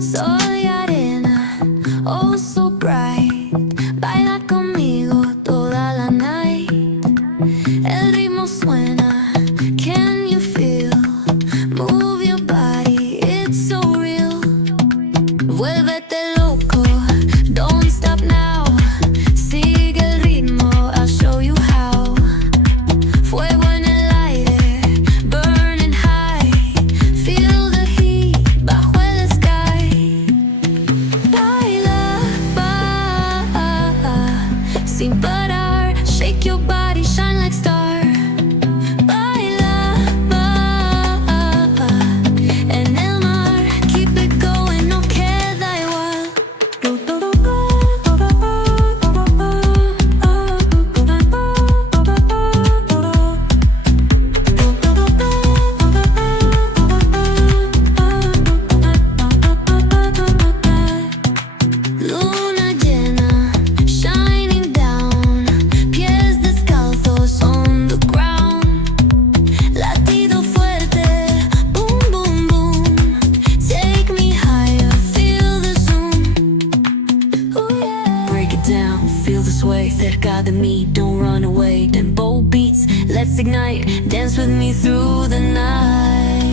Soy arena, oh so bright. Baila conmigo toda la night. El ritmo suena, can you feel? Move your body, it's so real. Vuélvete loco, don't stop now. Sigue el ritmo, I'll show you how. Fuego en el aire, burning high. Feel the heat bajo el sky. Baila, sin parar. Shake your body, shine like star. Baila, en el mar. Keep it going, no queda igual. Luna llena, shining down. Pies descalzos on the ground. Latido fuerte, boom, boom, boom. Take me higher, feel the zoom. Ooh, yeah. Break it down, feel the sway. Cerca de mí, don't run away. Tempo beats, let's ignite. Dance with me through the night.